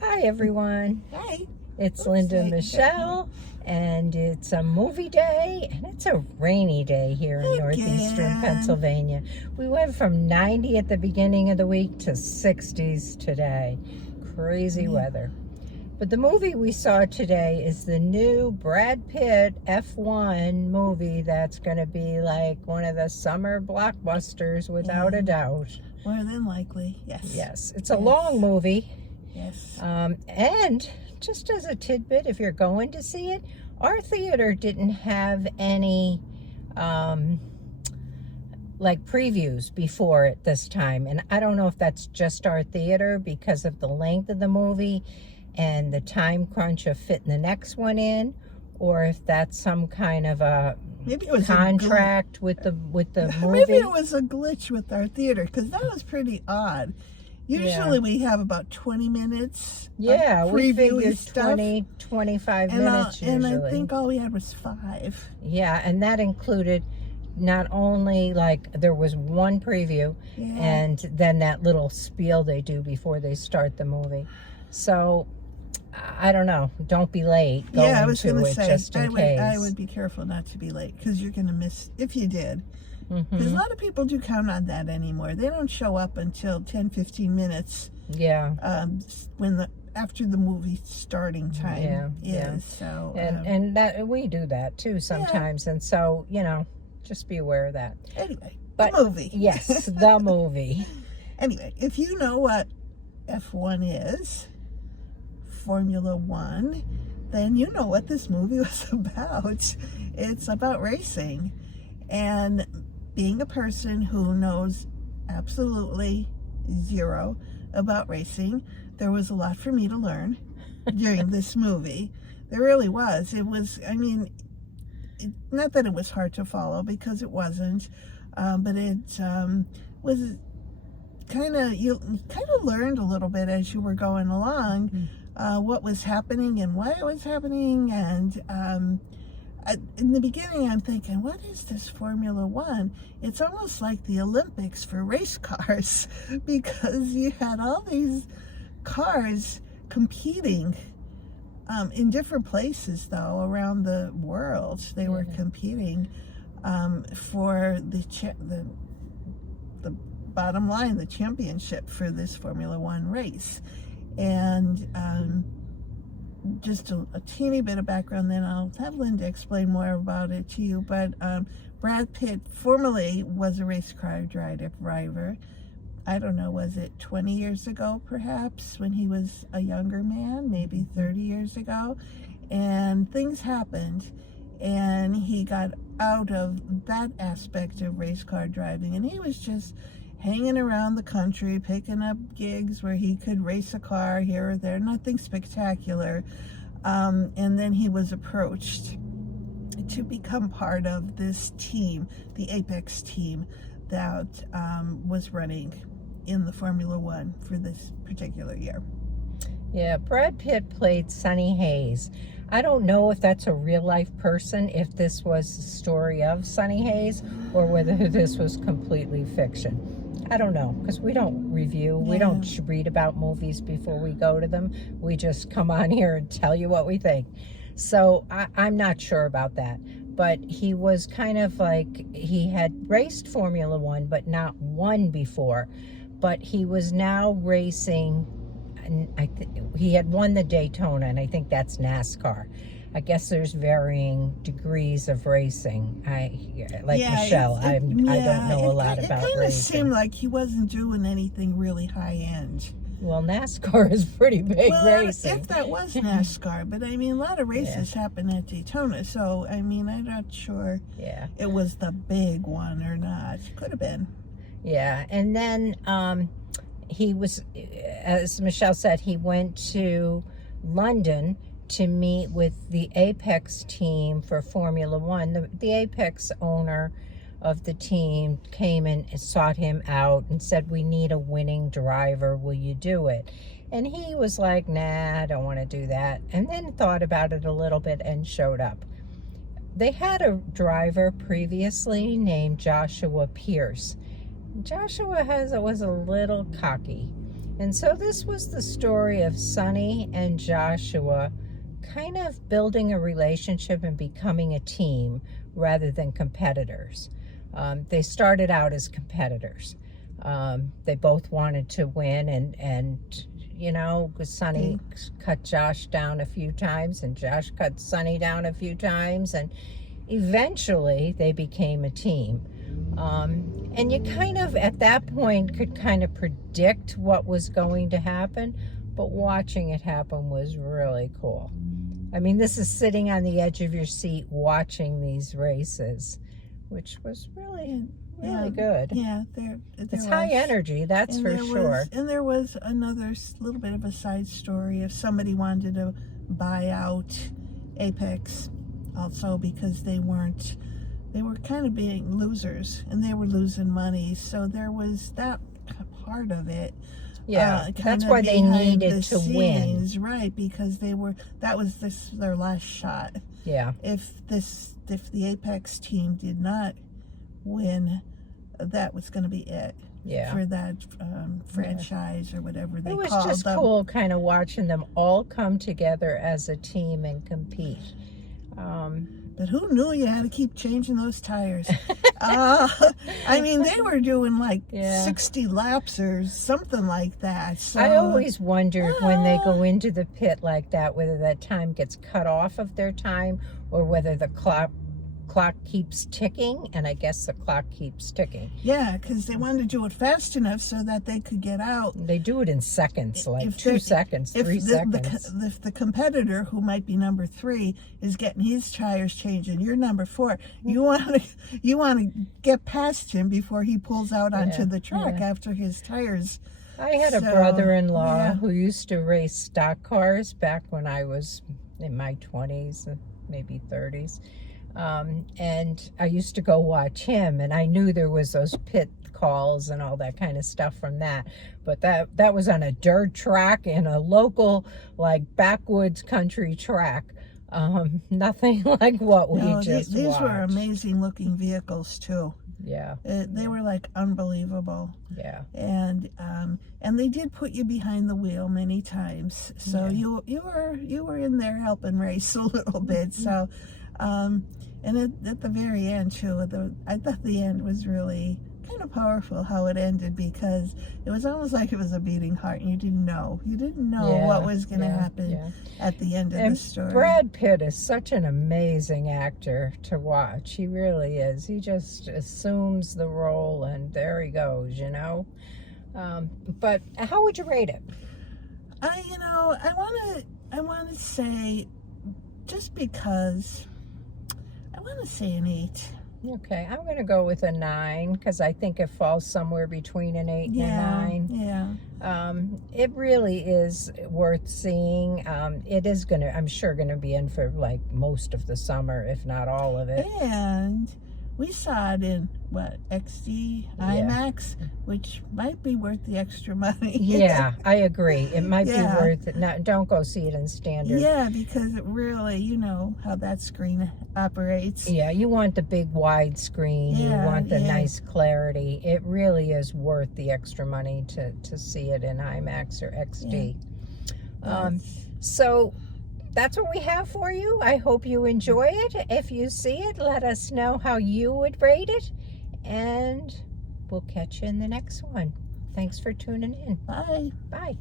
Hi everyone, Hey. it's Oops, Linda hey. Michelle, and it's a movie day, and it's a rainy day here in northeastern Again. Pennsylvania. We went from 90 at the beginning of the week to 60s today. Crazy weather. But the movie we saw today is the new Brad Pitt F1 movie that's going to be like one of the summer blockbusters without a doubt. More than likely, yes. Yes, it's a long movie. Yes. And just as a tidbit, if you're going to see it, our theater didn't have any like previews before it this time. And I don't know if that's just our theater because of the length of the movie and the time crunch of fitting the next one in, or if that's some kind of a Maybe it was contract with the movie. Maybe it was a glitch with our theater, because that was pretty odd. Usually we have about 20 minutes. Yeah, we figured stuff. 20, 25 minutes usually. And I think all we had was 5. Yeah, and that included not only like there was one preview and then that little spiel they do before they start the movie. So I don't know. Don't be late going I was to it say, just in case. I would be careful not to be late, because you're going to miss, if you did. Because a lot of people do count on that anymore. They don't show up until 10, 15 minutes. Yeah. After the movie starting time is. So and that we do that too sometimes, and so just be aware of that. Anyway, but the movie. Yes, the movie. Anyway, if you know what F1 is, Formula One, then you know what this movie was about. It's about racing, and being a person who knows absolutely zero about racing, there was a lot for me to learn during this movie. There really was. It was, not that it was hard to follow, because it wasn't, but it was you kind of learned a little bit as you were going along what was happening and why it was happening. And in the beginning, I'm thinking, what is this Formula One? It's almost like the Olympics for race cars, because you had all these cars competing in different places, though, around the world. They were competing for the bottom line, the championship for this Formula One race. And just a teeny bit of background, then I'll have Linda explain more about it to you. But Brad Pitt formerly was a race car driver. I don't know, was it 20 years ago perhaps, when he was a younger man, maybe 30 years ago, and things happened and he got out of that aspect of race car driving, and he was just hanging around the country, picking up gigs where he could race a car here or there, nothing spectacular. And then he was approached to become part of this team, the Apex team, that was running in the Formula One for this particular year. Yeah, Brad Pitt played Sonny Hayes. I don't know if that's a real life person, if this was the story of Sonny Hayes, or whether this was completely fiction. I don't know, because we don't review, we don't read about movies before we go to them. We just come on here and tell you what we think. So I'm not sure about that. But he was kind of like, he had raced Formula One, but not won before. But he was now racing, and he had won the Daytona, and I think that's NASCAR. I guess there's varying degrees of racing. Michelle, I don't know a lot about racing. It kind of seemed like he wasn't doing anything really high end. Well, NASCAR is pretty big racing. If that was NASCAR, but a lot of races happen at Daytona, so I'm not sure it was the big one or not. Could have been. Yeah, and then he was, as Michelle said, he went to London to meet with the Apex team for Formula One. The Apex owner of the team came and sought him out and said, we need a winning driver, will you do it? And he was like, nah, I don't want to do that. And then thought about it a little bit and showed up. They had a driver previously named Joshua Pierce. Joshua was a little cocky. And so this was the story of Sonny and Joshua kind of building a relationship and becoming a team rather than competitors. They started out as competitors. They both wanted to win, and you know, Sonny cut Josh down a few times, and Josh cut Sonny down a few times, and eventually they became a team. And you kind of, at that point, could kind of predict what was going to happen, but watching it happen was really cool. I mean, this is sitting on the edge of your seat watching these races, which was really good. Yeah, it's high energy, that's for sure. And there was another little bit of a side story if somebody wanted to buy out Apex also, because they were kind of being losers and they were losing money. So there was that part of it. Yeah, that's why they needed to win. Right, because that was their last shot. Yeah. If the Apex team did not win, that was going to be it. Yeah. For that franchise or whatever they called them. It was just cool kind of watching them all come together as a team and compete. But who knew you had to keep changing those tires? I mean, they were doing like 60 laps or something like that. So, I always wondered when they go into the pit like that, whether that time gets cut off of their time or whether the clock keeps ticking, and I guess the clock keeps ticking. Yeah, because they wanted to do it fast enough so that they could get out. They do it in seconds, like 2 seconds, 3 seconds. If the competitor, who might be number 3, is getting his tires changed and you're number 4, you want to get past him before he pulls out onto the track after his tires. I had a brother-in-law who used to race stock cars back when I was in my 20s, maybe 30s. And I used to go watch him, and I knew there was those pit calls and all that kind of stuff from that. But that was on a dirt track in a local, like, backwoods country track. Nothing like what we just these watched. were amazing looking vehicles too. Yeah. They were like unbelievable. Yeah. And they did put you behind the wheel many times. So you were in there helping race a little bit. So and at the very end too, I thought the end was really kind of powerful how it ended, because it was almost like it was a beating heart, and you didn't know what was going to happen at the end of the story. Brad Pitt is such an amazing actor to watch. He really is. He just assumes the role, and there he goes, you know. But how would you rate it? I want to say, just because, I want to say an 8. Okay, I'm going to go with a 9, because I think it falls somewhere between an 8 and a 9. Yeah. It really is worth seeing. It is I'm sure going to be in for like most of the summer, if not all of it. And we saw it in XD IMAX, which might be worth the extra money. Yeah, I agree. It might be worth it. Don't go see it in standard. Yeah, because it really, you know how that screen operates. Yeah, you want the big wide screen. You want the nice clarity. It really is worth the extra money to see it in IMAX or XD. Yeah. So that's what we have for you. I hope you enjoy it. If you see it, let us know how you would rate it, and we'll catch you in the next one. Thanks for tuning in. Bye. Bye.